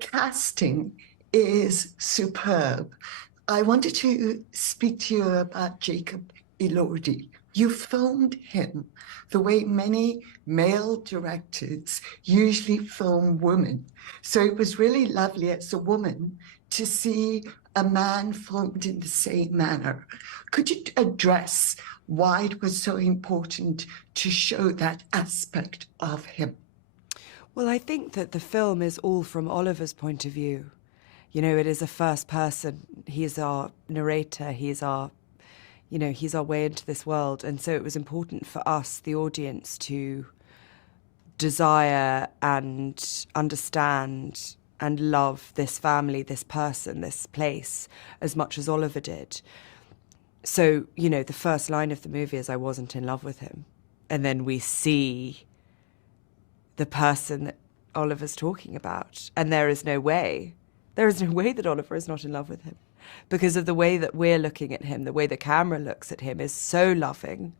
Casting is superb. I wanted to speak to you about Jacob Elordi. You filmed him the way many male directors usually film women. So it was really lovely as a woman to see a man filmed in the same manner. Could you address why it was so important to show that aspect of him? Well, I think that the film is all from Oliver's point of view. You know, it is a first person. He's our narrator. He's our way into this world. And so it was important for us, the audience, to desire and understand and love this family, this person, this place, as much as Oliver did. So, you know, the first line of the movie is, "I wasn't in love with him." And then we see the person that Oliver's talking about. And there is no way that Oliver is not in love with him, because of the way that we're looking at him, the way the camera looks at him is so loving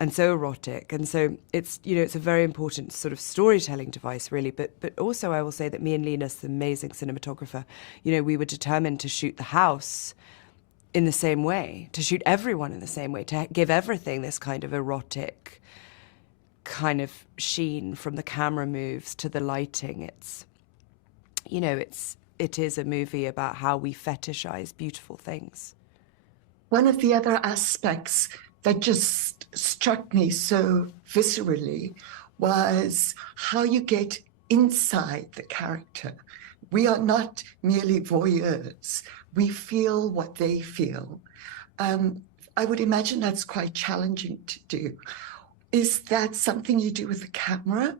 and so erotic. And so it's, you know, it's a very important sort of storytelling device, really. But also I will say that me and Linus, the amazing cinematographer, you know, we were determined to shoot the house in the same way, to shoot everyone in the same way, to give everything this kind of erotic kind of sheen, from the camera moves to the lighting. It's, you know, it is a movie about how we fetishize beautiful things. One of the other aspects that just struck me so viscerally was how you get inside the character. We are not merely voyeurs. We feel what they feel. I would imagine that's quite challenging to do. Is that something you do with the camera?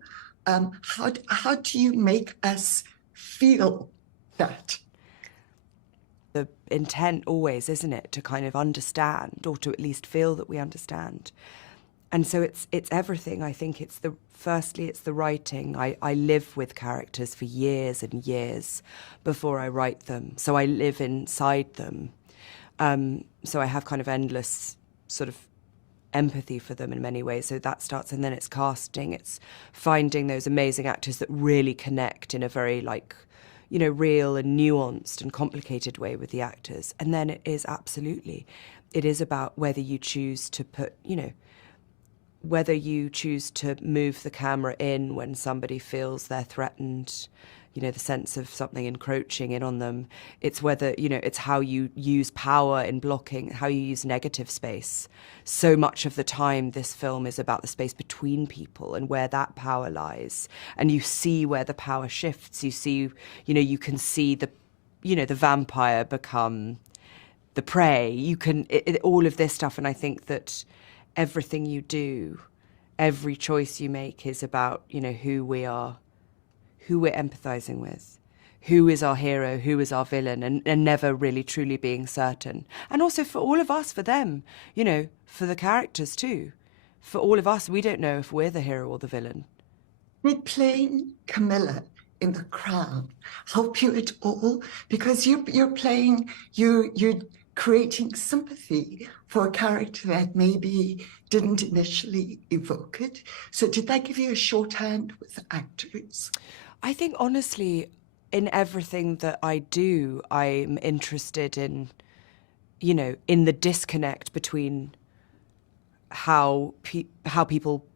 How do you make us feel that? The intent always, isn't it, to kind of understand, or to at least feel that we understand. And so it's everything. I think it's firstly it's the writing. I live with characters for years and years before I write them. So I live inside them. So I have kind of endless sort of empathy for them in many ways. So that starts, and then it's casting. It's finding those amazing actors that really connect in a very, like, you know, real and nuanced and complicated way with the actors. And then it is about whether you choose to put, you know, whether you choose to move the camera in when somebody feels they're threatened, you know, the sense of something encroaching in on them. It's whether, you know, it's how you use power in blocking, how you use negative space. So much of the time, this film is about the space between people and where that power lies. And you see where the power shifts. You see, you know, you can see the vampire become the prey. You can, all of this stuff. And I think that everything you do, every choice you make is about, you know, who we are, who we're empathizing with, who is our hero, who is our villain, and never really truly being certain. And also for all of us, for them, you know, for the characters too. For all of us, we don't know if we're the hero or the villain. Did playing Camilla in The Crown help you at all? Because you're creating sympathy for a character that maybe didn't initially evoke it. So did that give you a shorthand with actors? I think, honestly, in everything that I do, I'm interested in, you know, in the disconnect between how people,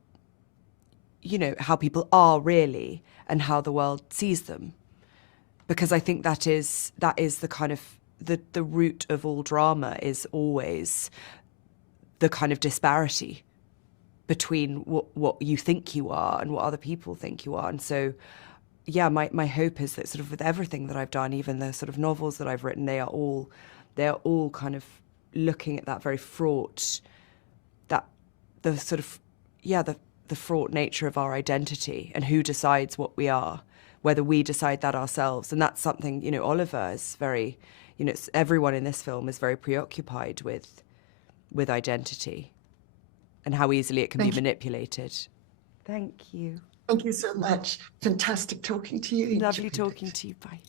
you know, how people are really and how the world sees them. Because I think that is the kind of, the root of all drama is always the kind of disparity between what you think you are and what other people think you are. And so, yeah, my hope is that sort of with everything that I've done, even the sort of novels that I've written, they are all kind of looking at that very fraught, that the sort of, yeah, the fraught nature of our identity and who decides what we are, whether we decide that ourselves. And that's something, you know, Oliver is very, you know, everyone in this film is very preoccupied with identity and how easily it can be manipulated. Thank you. Thank you so much. Fantastic talking to you. Lovely talking to you. Bye.